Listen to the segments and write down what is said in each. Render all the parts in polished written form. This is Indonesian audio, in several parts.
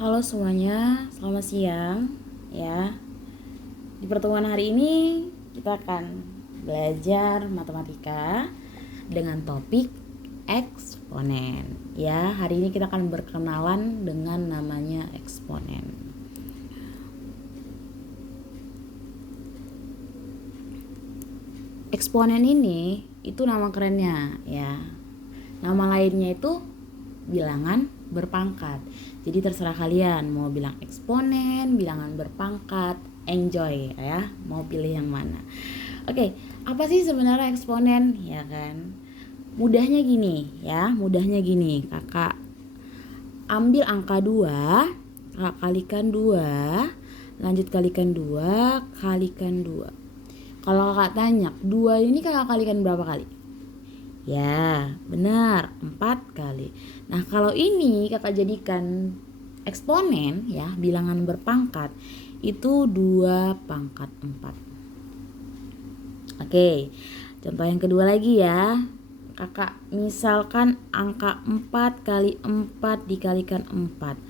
Halo semuanya, selamat siang ya. Di pertemuan hari ini kita akan belajar matematika dengan topik eksponen. Ya, hari ini kita akan berkenalan dengan namanya eksponen. Eksponen ini itu nama kerennya ya. Nama lainnya itu bilangan berpangkat. Jadi terserah kalian mau bilang eksponen, bilangan berpangkat, enjoy ya, mau pilih yang mana. Oke, apa sih sebenarnya eksponen ya kan? Mudahnya gini ya, Kakak ambil angka 2, Kakak kalikan 2, lanjut kalikan 2, kalikan 2. Kalau Kakak tanya, 2 ini Kakak kalikan berapa kali? Ya, benar, 4 kali. Nah, kalau ini Kakak jadikan eksponen ya, bilangan berpangkat, itu 2 pangkat 4. Oke, contoh yang kedua lagi ya. Kakak misalkan angka 4 kali 4 dikalikan 4.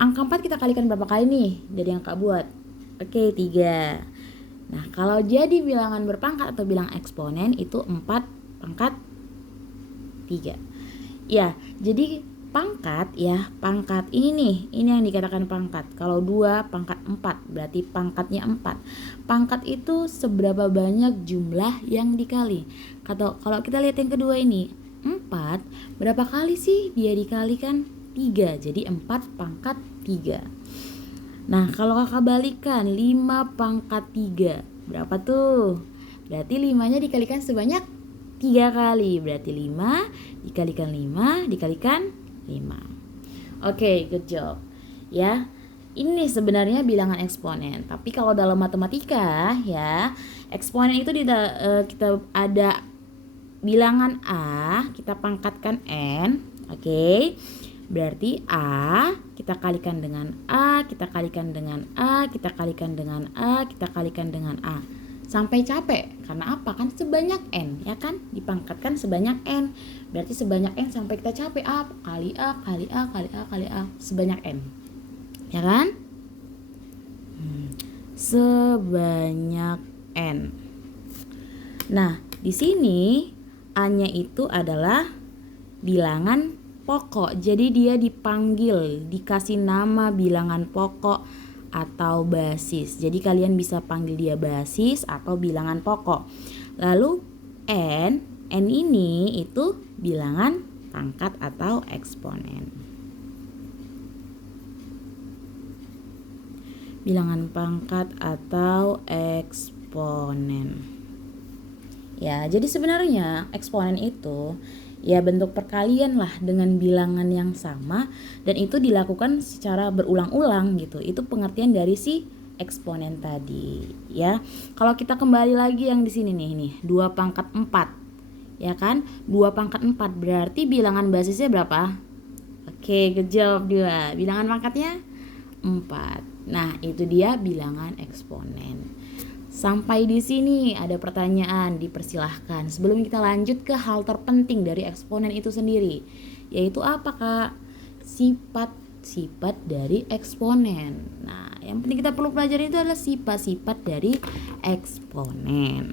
Angka 4 kita kalikan berapa kali nih? Jadi yang Kak buat. Oke, 3. Nah, kalau jadi bilangan berpangkat atau bilang eksponen itu 4 pangkat 3. Ya, jadi pangkat ini yang dikatakan pangkat. Kalau 2 pangkat 4 berarti pangkatnya 4. Pangkat itu seberapa banyak jumlah yang dikali. Kalau kita lihat yang kedua ini, 4 berapa kali sih dia dikalikan? 3. Jadi 4 pangkat 3. Nah, kalau Kakak balikan 5 pangkat 3, berapa tuh? Berarti 5-nya dikalikan sebanyak 3 kali. Berarti 5 dikalikan 5 dikalikan 5. Oke, good job. Ya. Ini sebenarnya bilangan eksponen. Tapi kalau dalam matematika ya, eksponen itu kita ada bilangan A, kita pangkatkan N. Oke. Berarti A kita kalikan dengan A, kita kalikan dengan A, kita kalikan dengan A, kita kalikan dengan A. Sampai capek. Karena apa? Kan sebanyak N, ya kan? Dipangkatkan sebanyak N. Berarti sebanyak N sampai kita capek. A kali A kali A kali A kali A. Sebanyak N. Ya kan? Sebanyak N. Nah, di sini A-nya itu adalah bilangan pokok. Jadi dia dipanggil, dikasih nama bilangan pokok atau basis. Jadi kalian bisa panggil dia basis atau bilangan pokok. Lalu N ini itu bilangan pangkat atau eksponen. Bilangan pangkat atau eksponen. Ya, jadi sebenarnya eksponen itu ya bentuk perkalian lah dengan bilangan yang sama, dan itu dilakukan secara berulang-ulang gitu. Itu pengertian dari si eksponen tadi ya. Kalau kita kembali lagi yang di sini nih 2 pangkat 4. Ya kan? 2 pangkat 4 berarti bilangan basisnya berapa? Oke, good job 2. Bilangan pangkatnya 4. Nah, itu dia bilangan eksponen. Sampai di sini ada pertanyaan, dipersilahkan. Sebelum kita lanjut ke hal terpenting dari eksponen itu sendiri, yaitu apa Kak? Sifat-sifat dari eksponen. Nah, yang penting kita perlu pelajari itu adalah sifat-sifat dari eksponen.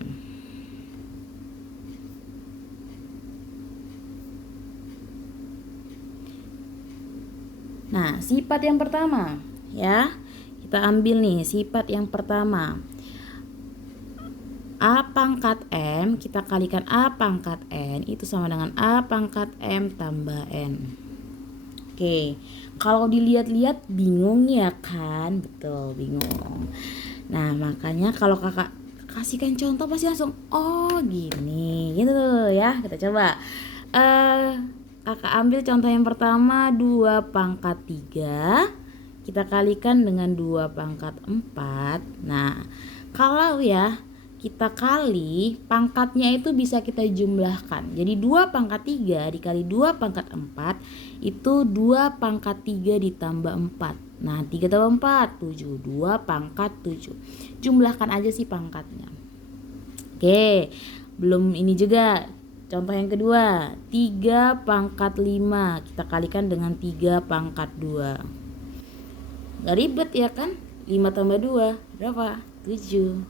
Nah, sifat yang pertama ya. Kita ambil nih sifat yang pertama. A pangkat M kita kalikan A pangkat N itu sama dengan A pangkat M tambah N. Oke, kalau dilihat-lihat bingung ya kan? Betul, bingung. Nah, makanya kalau kakak kasihkan contoh pasti langsung oh gini gitu ya. Kita coba kakak ambil contoh yang pertama, 2 pangkat 3 kita kalikan dengan 2 pangkat 4. Nah, kalau ya kita kali, pangkatnya itu bisa kita jumlahkan. Jadi 2 pangkat 3 dikali 2 pangkat 4 itu 2 pangkat 3 ditambah 4. Nah, 3 tambah 4, 7. 2 pangkat 7. Jumlahkan aja sih pangkatnya. Oke, belum ini juga Contoh yang kedua, 3 pangkat 5 kita kalikan dengan 3 pangkat 2. Gak ribet ya kan? 5 tambah 2 berapa? 7.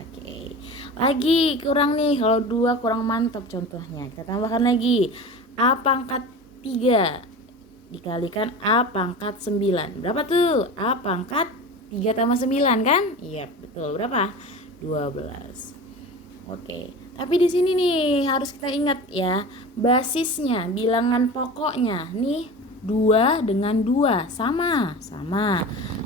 Oke. Lagi kurang nih, kalau 2 kurang mantap contohnya. Kita tambahkan lagi. A pangkat 3 dikalikan A pangkat 9. Berapa tuh? A pangkat 3 tambah 9 kan? Iya, betul. Berapa? 12. Oke. Tapi di sini nih harus kita ingat ya, basisnya, bilangan pokoknya nih 2 dengan 2 sama.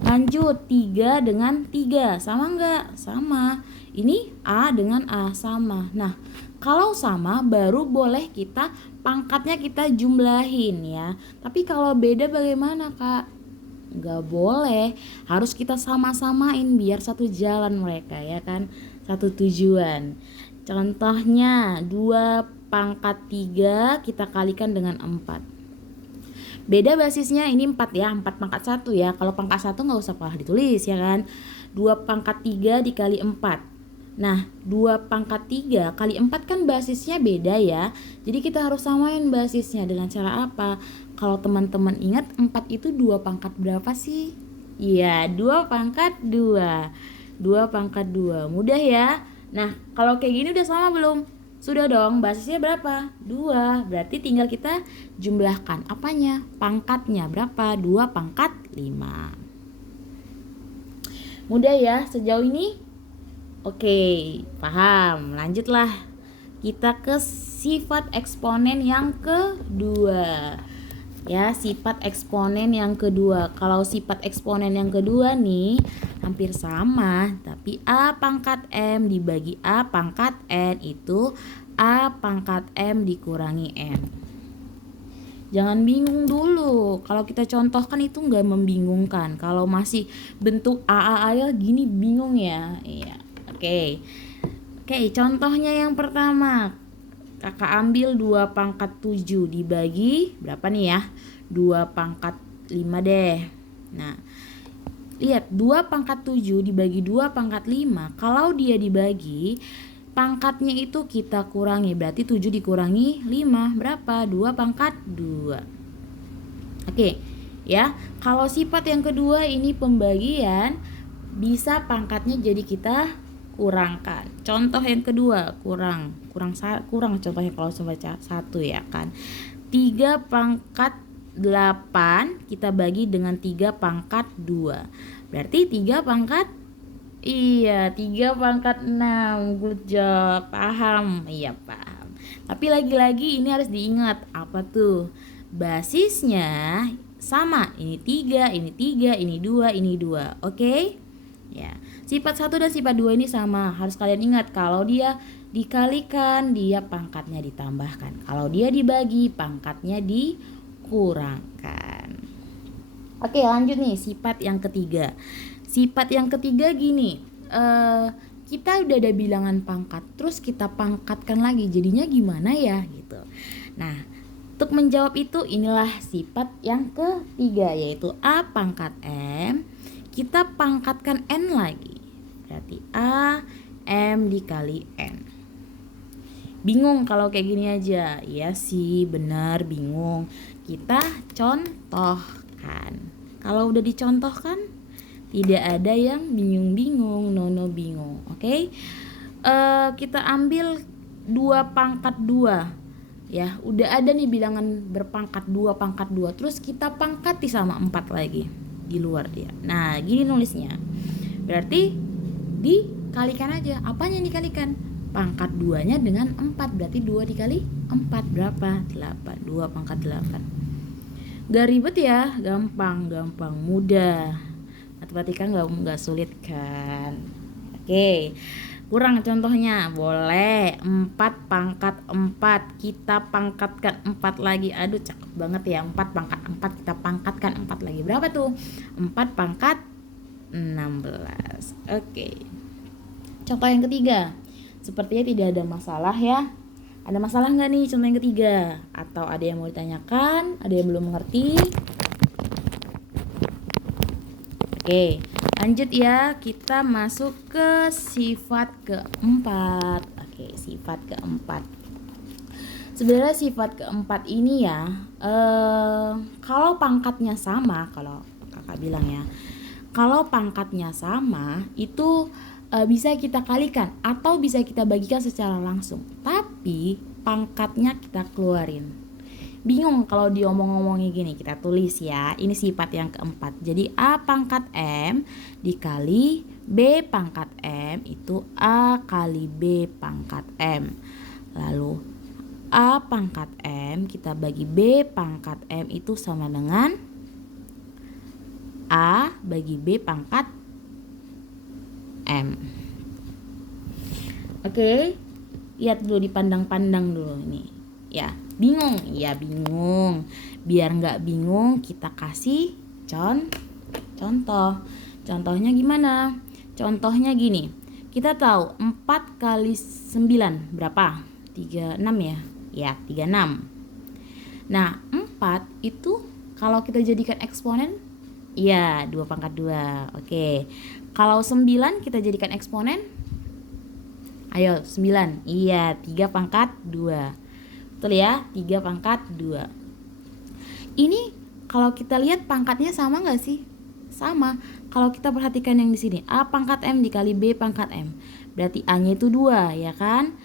Lanjut 3 dengan 3 sama enggak? Sama. Ini A dengan A sama. Nah, kalau sama baru boleh kita pangkatnya kita jumlahin ya. Tapi kalau beda bagaimana, Kak? Nggak boleh, harus kita sama-samain biar satu jalan mereka ya kan, satu tujuan. Contohnya 2 pangkat 3 kita kalikan dengan 4. Beda basisnya, ini 4 ya, 4 pangkat 1 ya. Kalau pangkat 1 nggak usah palah ditulis ya kan. 2 pangkat 3 dikali 4. Nah, 2 pangkat 3 kali 4 kan basisnya beda ya. Jadi kita harus samain basisnya dengan cara apa? Kalau teman-teman ingat 4 itu 2 pangkat berapa sih? Iya, 2 pangkat 2. 2 pangkat 2. Mudah ya. Nah, kalau kayak gini udah sama belum? Sudah dong, basisnya berapa? 2. Berarti tinggal kita jumlahkan apanya? Pangkatnya berapa? 2 pangkat 5. Mudah ya sejauh ini? Oke, paham. Lanjutlah. Kita ke sifat eksponen yang kedua. Ya, sifat eksponen yang kedua. Kalau sifat eksponen yang kedua nih hampir sama, tapi A pangkat M dibagi A pangkat N itu A pangkat M dikurangi N. Jangan bingung dulu. Kalau kita contohkan itu nggak membingungkan. Kalau masih bentuk A ya gini bingung ya. Iya. Oke, contohnya yang pertama. Kakak ambil 2 pangkat 7 dibagi berapa nih ya? 2 pangkat 5 deh. Nah, lihat 2 pangkat 7 dibagi 2 pangkat 5. Kalau dia dibagi, pangkatnya itu kita kurangi. Berarti 7 dikurangi 5 berapa? 2 pangkat 2. Oke, ya. Kalau sifat yang kedua ini pembagian, bisa pangkatnya jadi kita kurangkan. Contoh yang kedua, kurang contohnya kalau cuma 1 ya kan. 3 pangkat 8 kita bagi dengan 3 pangkat 2. Berarti 3 pangkat 3 pangkat 6. Good job. Paham? Iya, paham. Tapi lagi-lagi ini harus diingat apa tuh? Basisnya sama. Ini 3, ini 3, ini 2, ini 2. Oke? Ya. Sifat 1 dan sifat 2 ini sama. Harus kalian ingat, kalau dia dikalikan, dia pangkatnya ditambahkan. Kalau dia dibagi, pangkatnya dikurangkan. Oke, lanjut nih sifat yang ketiga. Sifat yang ketiga gini, kita udah ada bilangan pangkat, terus kita pangkatkan lagi, jadinya gimana ya gitu. Nah, untuk menjawab itu inilah sifat yang ketiga, yaitu A pangkat M, kita pangkatkan N lagi. Berarti A M dikali N. Bingung kalau kayak gini aja? Iya sih, benar bingung. Kita contohkan. Kalau udah dicontohkan, tidak ada yang bingung-bingung, no bingung. Oke? Kita ambil 2 pangkat 2. Ya, udah ada nih bilangan berpangkat 2 pangkat 2. Terus kita pangkati sama 4 lagi di luar dia. Nah, gini nulisnya. Berarti dikalikan aja. Apanya yang dikalikan? Pangkat 2-nya dengan 4. Berarti 2 dikali 4 berapa? 8. 2 pangkat 8. Gak ribet ya? Gampang, mudah. Matematika gak sulit kan? Oke. Kurang contohnya, boleh 4 pangkat 4 kita pangkatkan 4 lagi. Aduh, cakep banget ya. 4 pangkat 4 kita pangkatkan 4 lagi. Berapa tuh? 4 pangkat 16. Oke. Contoh yang ketiga. Sepertinya tidak ada masalah ya. Ada masalah nggak nih contoh yang ketiga? Atau ada yang mau ditanyakan? Ada yang belum mengerti? Oke, lanjut ya. Kita masuk ke sifat keempat. Oke, sifat keempat. Sebenarnya sifat keempat ini ya, kalau pangkatnya sama, kalau kakak bilang ya, kalau pangkatnya sama itu bisa kita kalikan atau bisa kita bagikan secara langsung. Tapi pangkatnya kita keluarin. Bingung kalau diomong-omongnya gini, kita tulis ya. Ini sifat yang keempat. Jadi A pangkat M dikali B pangkat M itu A kali B pangkat M. Lalu A pangkat M kita bagi B pangkat M itu sama dengan A bagi B pangkat M. Oke, lihat dulu, dipandang-pandang dulu ini. Ya, bingung? Ya bingung. Biar nggak bingung kita kasih contoh. Contohnya gimana? Contohnya gini. Kita tahu 4 kali 9 berapa? 36 ya? Ya, 36. Nah, 4 itu kalau kita jadikan eksponen, iya 2 pangkat 2. Oke. Kalau 9 kita jadikan eksponen, ayo 9. Iya, 3 pangkat 2. Betul ya? 3 pangkat 2. Ini kalau kita lihat pangkatnya sama nggak sih? Sama. Kalau kita perhatikan yang di sini, A pangkat M dikali B pangkat M. Berarti A-nya itu 2, ya kan?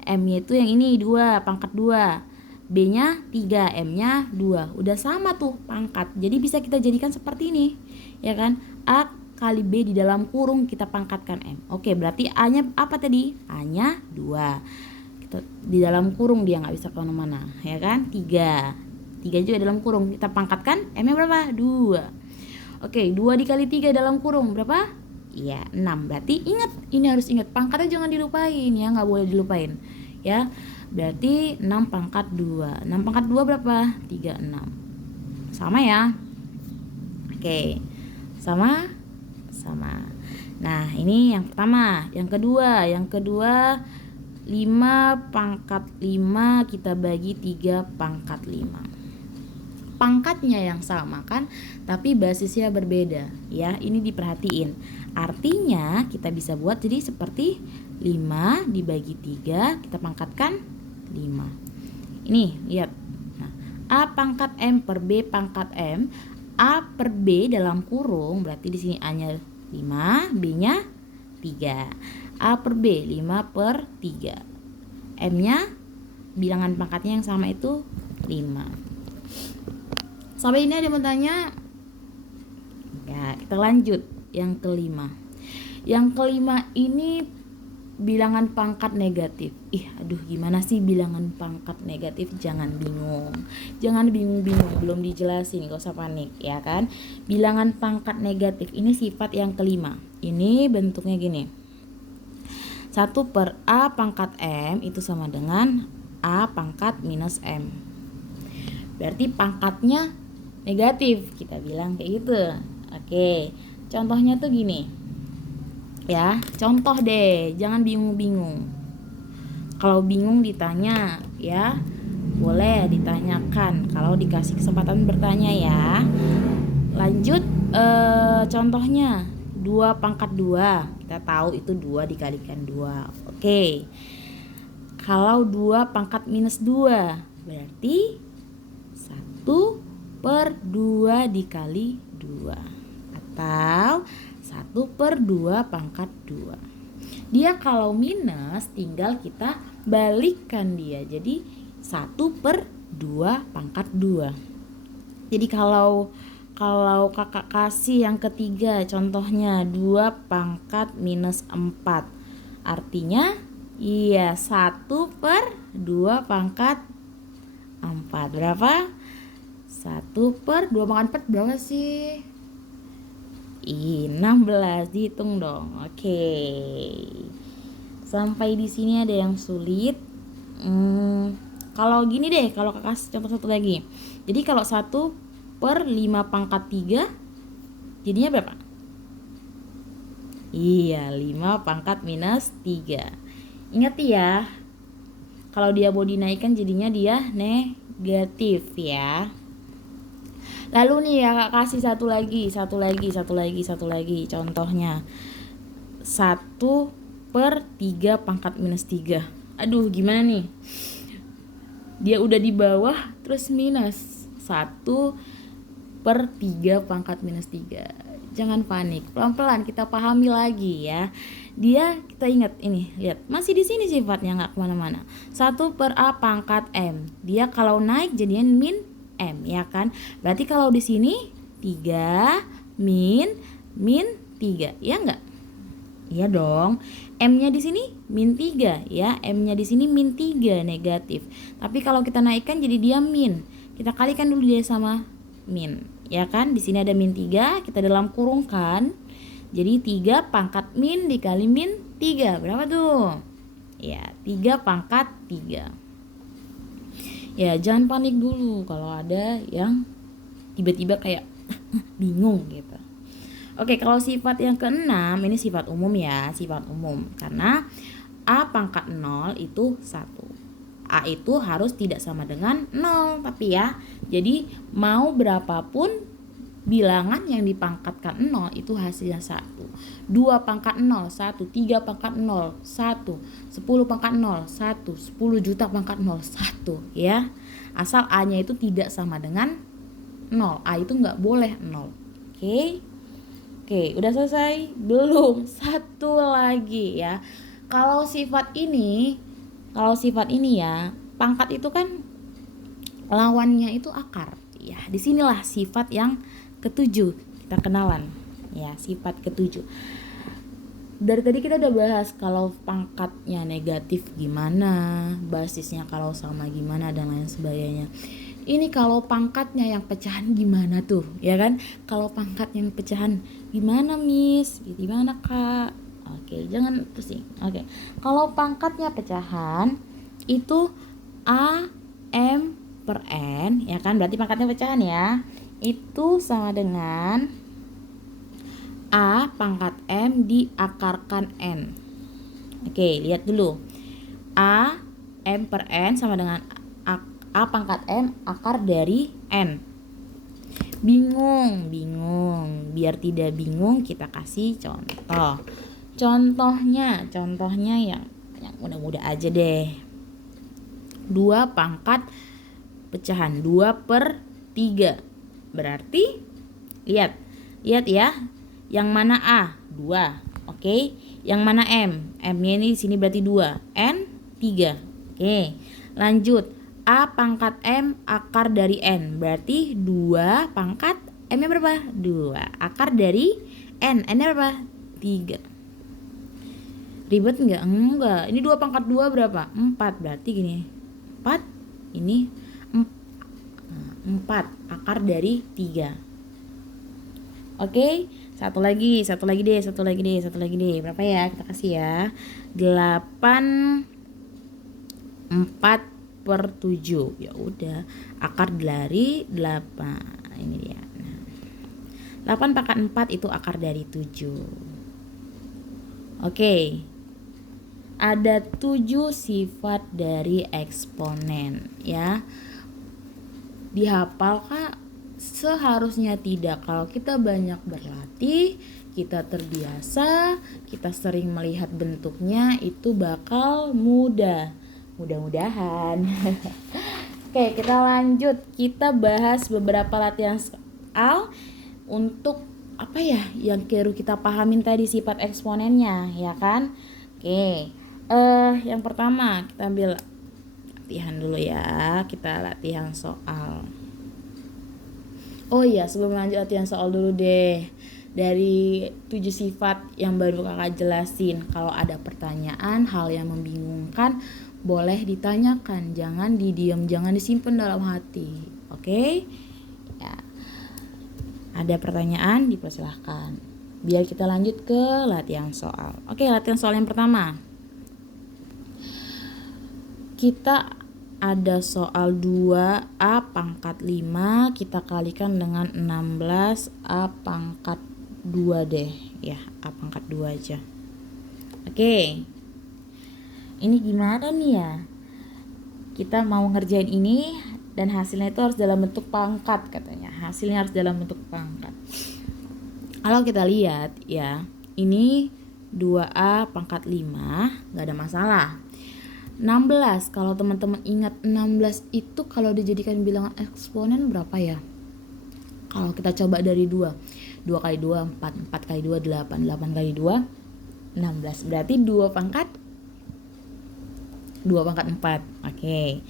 M-nya itu yang ini 2, pangkat 2. B-nya 3, M-nya 2. Udah sama tuh pangkat. Jadi bisa kita jadikan seperti ini. Ya kan? A kali B di dalam kurung kita pangkatkan M. Oke, berarti A-nya apa tadi? A-nya 2. Kita di dalam kurung, dia nggak bisa kemana-mana. Ya kan? 3. 3 juga dalam kurung. Kita pangkatkan M-nya berapa? 2. Oke, 2 dikali 3 dalam kurung berapa? Iya, 6. Berarti ingat, ini harus ingat, pangkatnya jangan dilupain ya, nggak boleh dilupain. Ya, berarti 6 pangkat 2. 6 pangkat 2 berapa? 36. Sama ya? Oke. Sama? Sama. Nah, ini yang pertama. Yang kedua 5 pangkat 5 kita bagi 3 pangkat 5. Pangkatnya yang sama kan, tapi basisnya berbeda ya. Ini diperhatiin. Artinya kita bisa buat jadi seperti 5 dibagi 3 kita pangkatkan 5. Ini lihat. Nah, A pangkat M per B pangkat M. A per B dalam kurung berarti di sini A-nya 5, B-nya 3. A per B 5 per 3. M-nya bilangan pangkatnya yang sama itu 5. Sampai ini ada yang mau tanya? Ya, kita lanjut yang kelima. Yang kelima ini bilangan pangkat negatif. Aduh, gimana sih bilangan pangkat negatif? Jangan bingung. Jangan bingung-bingung, belum dijelasin, gak usah panik ya kan. Bilangan pangkat negatif ini sifat yang kelima. Ini bentuknya gini. 1 per A pangkat M itu sama dengan A pangkat minus M. Berarti pangkatnya negatif, kita bilang kayak gitu. Oke, contohnya tuh gini ya, contoh deh, jangan bingung-bingung. Kalau bingung ditanya ya, boleh ditanyakan kalau dikasih kesempatan bertanya ya. Lanjut, contohnya 2 pangkat 2, kita tahu itu 2 dikalikan 2. Oke, kalau 2 pangkat minus 2 berarti 1 per 2 dikali 2 atau 1 per 2 pangkat 2. Dia kalau minus tinggal kita balikkan dia jadi 1 per 2 pangkat 2. Jadi kalau kakak kasih yang ketiga contohnya 2 pangkat minus 4, artinya iya 1 per 2 pangkat 4 berapa? 1 per 2 pangkat 4 berapa sih? 16, dihitung dong. Oke. Sampai di sini ada yang sulit. Kalau gini deh, kalau kakak kasih contoh satu lagi. Jadi kalau 1 per 5 pangkat 3 jadinya berapa? Iya, 5 pangkat minus 3. Ingat ya, kalau dia mau dinaikkan jadinya dia negatif ya. Lalu nih ya, kak kasih satu lagi contohnya 1 per 3 pangkat minus 3. Aduh, gimana nih? Dia udah di bawah terus minus 1/3 pangkat minus 3. Jangan panik, pelan-pelan kita pahami lagi ya. Dia, kita ingat ini, lihat masih di sini sifatnya, nggak kemana-mana. 1/A pangkat M. Dia kalau naik jadinya min M, ya kan? Berarti kalau di sini 3 min 3, ya enggak? Iya dong. M-nya di sini min 3 ya. M-nya di sini min 3 negatif. Tapi kalau kita naikkan jadi dia min. Kita kalikan dulu dia sama min. Ya kan? Di sini ada min 3, kita dalam kurung kan. Jadi 3 pangkat min dikali min 3. Berapa tuh? Ya, 3 pangkat 3. Ya, jangan panik dulu kalau ada yang tiba-tiba kayak bingung gitu. Oke, kalau sifat yang keenam ini sifat umum ya, sifat umum. Karena A pangkat 0 itu 1. A itu harus tidak sama dengan 0 tapi ya. Jadi mau berapapun bilangan yang dipangkatkan 0 itu hasilnya 1. 2 pangkat 0, 1. 3 pangkat 0, 1. 10 pangkat 0, 1. 10 juta pangkat 0, 1 ya. Asal A-nya itu tidak sama dengan 0. A itu nggak boleh 0. Oke, udah selesai? Belum, satu lagi ya. Kalau sifat ini ya, pangkat itu kan lawannya itu akar. Ya, disinilah sifat yang ketujuh kita kenalan. Ya, sifat ketujuh. Dari tadi kita udah bahas kalau pangkatnya negatif gimana, basisnya kalau sama gimana dan lain sebagainya. Ini kalau pangkatnya yang pecahan gimana tuh, ya kan? Kalau pangkat yang pecahan gimana, Miss? Gimana, Kak? Oke, jangan pusing. Oke. Kalau pangkatnya pecahan itu A M per N, ya kan? Berarti pangkatnya pecahan ya. Itu sama dengan A pangkat M diakarkan N. Oke, lihat dulu. A M per N sama dengan A pangkat M akar dari N. Bingung. Biar tidak bingung kita kasih contoh. Contohnya yang mudah-mudah aja deh. 2 pangkat pecahan 2/3. Berarti lihat ya. Yang mana A? 2. Oke. Yang mana M? M-nya ini di sini berarti 2. N 3. Oke. Lanjut. A pangkat M akar dari N. Berarti 2 pangkat M-nya berapa? 2. Akar dari N. N-nya berapa? 3. Ribet enggak? Enggak. Ini 2 pangkat 2 berapa? 4. Berarti gini. 4. Ini 4. Akar dari 3. Oke. Satu lagi deh. Berapa ya? Kita kasih ya. 8 4/7. Ya udah, akar dari 8. Ini dia. Nah, 8 pangkat 4 itu akar dari 7. Oke. Ada 7 sifat dari eksponen ya. Dihafal Kak? Seharusnya tidak. Kalau kita banyak berlatih, kita terbiasa, kita sering melihat bentuknya, itu bakal mudah. Mudah-mudahan. Oke, kita lanjut. Kita bahas beberapa latihan soal untuk apa ya yang perlu kita pahamin tadi sifat eksponennya, ya kan? Oke. Yang pertama kita ambil latihan dulu ya. Kita latihan soal. Oh iya, sebelum lanjut latihan soal dulu deh. Dari 7 sifat yang baru kakak jelasin, kalau ada pertanyaan, hal yang membingungkan, boleh ditanyakan, jangan didiam, jangan disimpan dalam hati. Oke? Ya. Ada pertanyaan, dipersilahkan. Biar kita lanjut ke latihan soal. Oke, latihan soal yang pertama. Kita ada soal 2A pangkat 5 kita kalikan dengan 16A pangkat 2 deh. Ya, A pangkat 2 aja. Oke. Ini gimana nih ya? Kita mau ngerjain ini dan hasilnya itu harus dalam bentuk pangkat katanya. Hasilnya harus dalam bentuk pangkat. Kalau kita lihat ya, ini 2A pangkat 5 gak ada masalah. 16, kalau teman-teman ingat 16 itu kalau dijadikan bilangan eksponen berapa ya? Kalau kita coba dari 2 kali 2 4, 4 kali 2 8, 8 kali 2 16. Berarti 2 pangkat 4. Oke.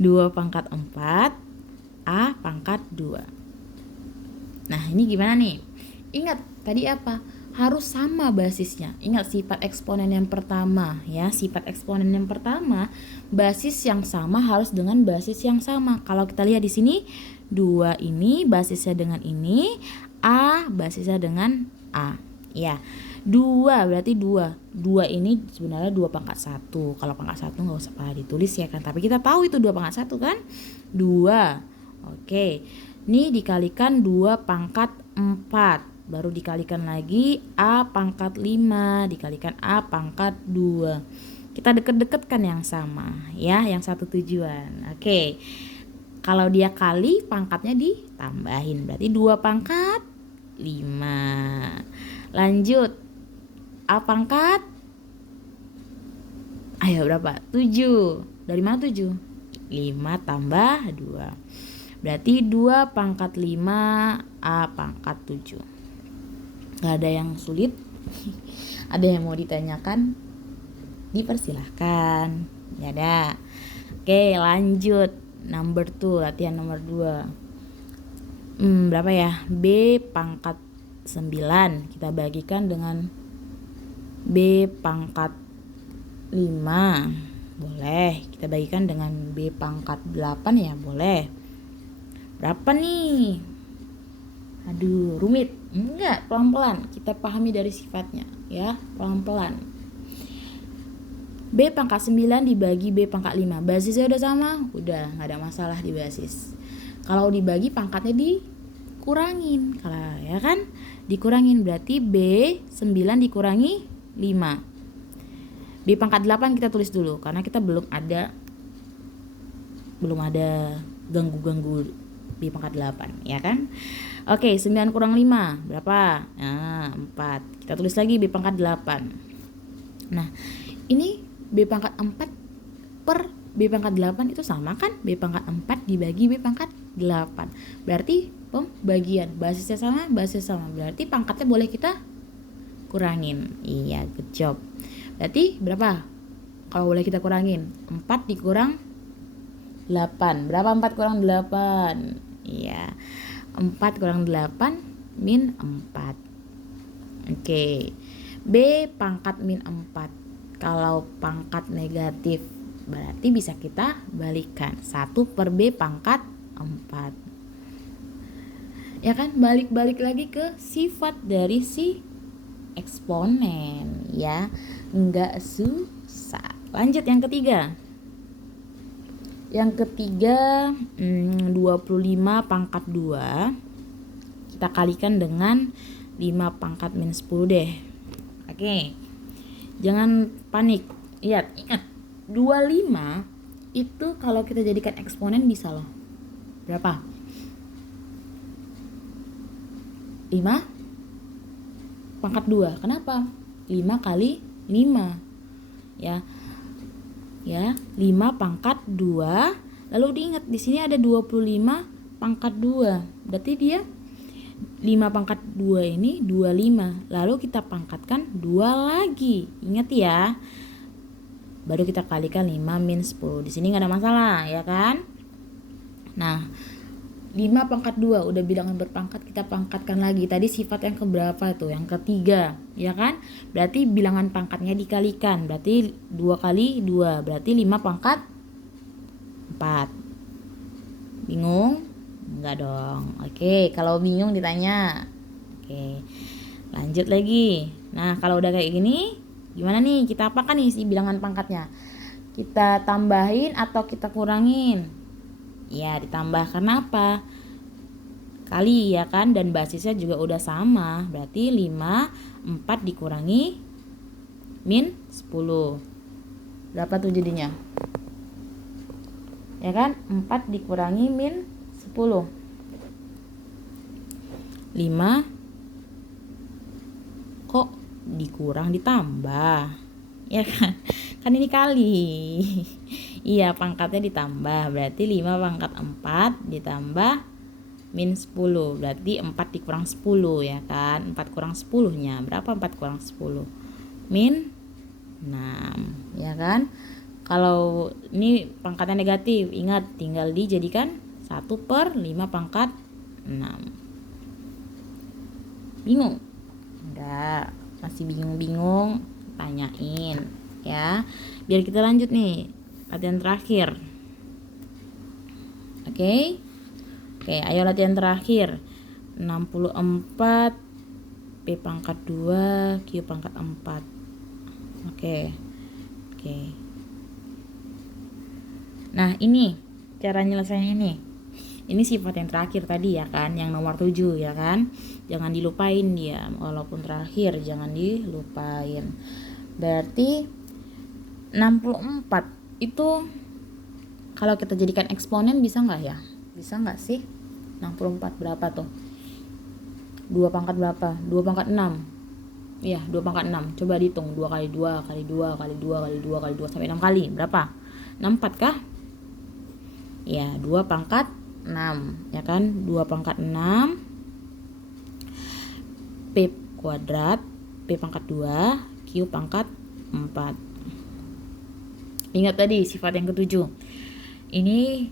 2 pangkat 4 A pangkat 2. Nah, ini gimana nih? Ingat tadi apa? Harus sama basisnya. Ingat sifat eksponen yang pertama ya. Sifat eksponen yang pertama, basis yang sama harus dengan basis yang sama. Kalau kita lihat di sini 2 ini basisnya dengan ini, A basisnya dengan A. Ya. 2 berarti 2 ini sebenarnya 2 pangkat 1. Kalau pangkat 1 nggak usah pada ditulis ya kan, tapi kita tahu itu 2 pangkat 1 kan. 2. Oke, ini dikalikan 2 pangkat 4, baru dikalikan lagi A pangkat 5 dikalikan A pangkat 2. Kita deket-deketkan yang sama ya, yang satu tujuan. Oke, kalau dia kali pangkatnya ditambahin, berarti 2 pangkat 5. Lanjut, A pangkat, ayo berapa? 7. Dari mana 7? 5 tambah 2. Berarti 2 pangkat 5 A pangkat 7. Gak ada yang sulit? Ada yang mau ditanyakan? Dipersilahkan. Ya ada. Oke, lanjut. Number 2, latihan nomor 2. Berapa ya? B pangkat 9 kita bagikan dengan B pangkat 5. Boleh. Kita bagikan dengan B pangkat 8 ya, boleh. Berapa nih? Aduh, rumit. Enggak, pelan-pelan. Kita pahami dari sifatnya ya, pelan-pelan. B pangkat 9 dibagi B pangkat 5. Basisnya udah sama? Udah, enggak ada masalah di basis. Kalau dibagi pangkatnya dikurangin. Kalau ya kan? Dikurangin berarti B 9 dikurangi 5. B pangkat 8 kita tulis dulu karena kita belum ada ganggu-ganggu B pangkat 8 ya kan. Oke, 9 kurang 5 berapa? Nah, 4. Kita tulis lagi B pangkat 8. Nah, ini B pangkat 4 per B pangkat 8 itu sama kan? B pangkat 4 dibagi B pangkat 8. Berarti pembagian basisnya sama, berarti pangkatnya boleh kita kurangin. Iya, good job. Berarti berapa? Kalau boleh kita kurangin, 4 dikurang 8. Berapa 4 kurang 8? Iya, 4 kurang 8 min 4. Oke. B pangkat min 4. Kalau pangkat negatif berarti bisa kita balikan 1 per B pangkat 4. Ya kan, balik lagi ke sifat dari si eksponen ya, enggak susah. Lanjut yang ketiga. Yang ketiga 25 pangkat 2 kita kalikan dengan 5 pangkat min 10 deh. Oke, jangan panik. Ingat 25 itu kalau kita jadikan eksponen bisa loh. Berapa? 5 pangkat 2. Kenapa? 5 kali 5. Ya. 5 pangkat 2. Lalu diingat di sini ada 25 pangkat 2. Berarti dia 5 pangkat 2 ini 25. Lalu kita pangkatkan 2 lagi. Ingat ya. Baru kita kalikan 5 min 10. Di sini enggak ada masalah, ya kan? Nah, 5 pangkat 2 udah bilangan berpangkat, kita pangkatkan lagi. Tadi sifat yang keberapa tuh? Yang ketiga, ya kan? Berarti bilangan pangkatnya dikalikan. Berarti 2 kali 2, berarti 5 pangkat 4. Bingung? Enggak dong. Oke, kalau bingung ditanya. Oke. Lanjut lagi. Nah, kalau udah kayak gini, gimana nih? Kita apakan nih si bilangan pangkatnya? Kita tambahin atau kita kurangin? Ya, ditambah. Karena apa? Kali ya kan, dan basisnya juga udah sama. Berarti 5, 4 dikurangi min 10. Berapa tuh jadinya? Ya kan? 4 dikurangi min 10. 5 kok dikurang ditambah? Ya kan? Kan ini kali. Iya, pangkatnya ditambah. Berarti 5 pangkat 4 ditambah min 10. Berarti 4 dikurang 10 ya kan. 4 kurang 10-nya. Berapa 4 kurang 10? Min 6 ya kan. Kalau ini pangkatnya negatif, ingat tinggal dijadikan 1/5 pangkat 6. Bingung? Enggak, masih bingung-bingung, tanyain ya. Biar kita lanjut nih latihan terakhir. Oke, ayo latihan terakhir. 64 P pangkat 2 Q pangkat 4. Oke. Nah, ini cara nyelesain ini. Ini sifat yang terakhir tadi ya kan, yang nomor 7 ya kan. Jangan dilupain dia, walaupun terakhir jangan dilupain. Berarti 64 itu kalau kita jadikan eksponen bisa nggak ya? Bisa nggak sih? 64 berapa tuh? 2 pangkat berapa? 2 pangkat 6. Iya, 2 pangkat 6. Coba dihitung 2 kali 2 kali 2 kali 2 kali 2 kali 2 sampai 6 kali. Berapa? 64 kah? Ya, 2 pangkat 6 ya kan. 2 pangkat 6 P kuadrat P pangkat 2 Q pangkat 4. Ingat tadi sifat yang ketujuh. Ini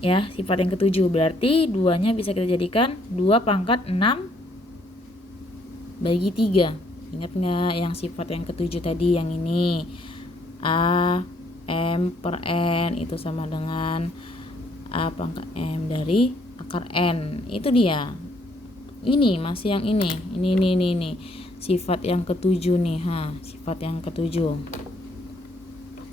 ya, sifat yang ketujuh. Berarti 2-nya bisa kita jadikan 2 pangkat 6 bagi 3. Ingat nggak yang sifat yang ketujuh tadi, yang ini A M per N itu sama dengan A pangkat M dari akar N. Itu dia. Ini masih yang ini. Ini. Sifat yang ketujuh nih, sifat yang ketujuh.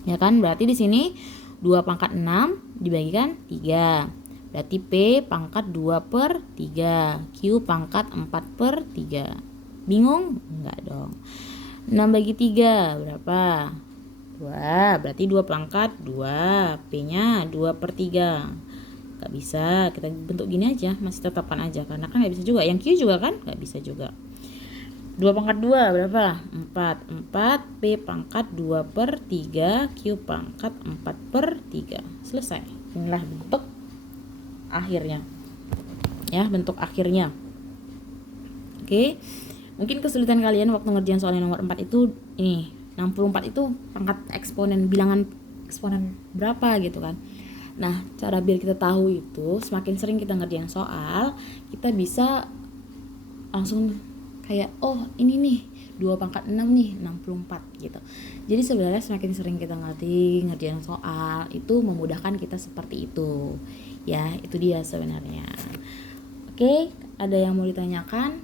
Ya kan? Berarti di sini 2 pangkat 6 dibagikan 3. Berarti P pangkat 2/3, Q pangkat 4/3. Bingung? Enggak dong. 6 bagi 3 berapa? 2. Berarti 2 pangkat 2. P-nya 2/3. Gak bisa, kita bentuk gini aja, masih tetapkan aja karena kan gak bisa juga. Yang Q juga kan gak bisa juga. 2 pangkat 2 berapa? 4 P pangkat 2/3 Q pangkat 4/3. Selesai. Inilah bentuk akhirnya ya, bentuk akhirnya. Oke, mungkin kesulitan kalian waktu ngerjain soal yang nomor 4 itu ini 64 itu pangkat eksponen, bilangan eksponen berapa gitu kan. Nah, cara biar kita tahu itu, semakin sering kita ngerjain soal, kita bisa langsung kayak, oh ini nih 2 pangkat 6 nih 64 gitu. Jadi sebenarnya semakin sering kita ngerjain soal, itu memudahkan kita seperti itu. Ya, itu dia sebenarnya. Oke, ada yang mau ditanyakan?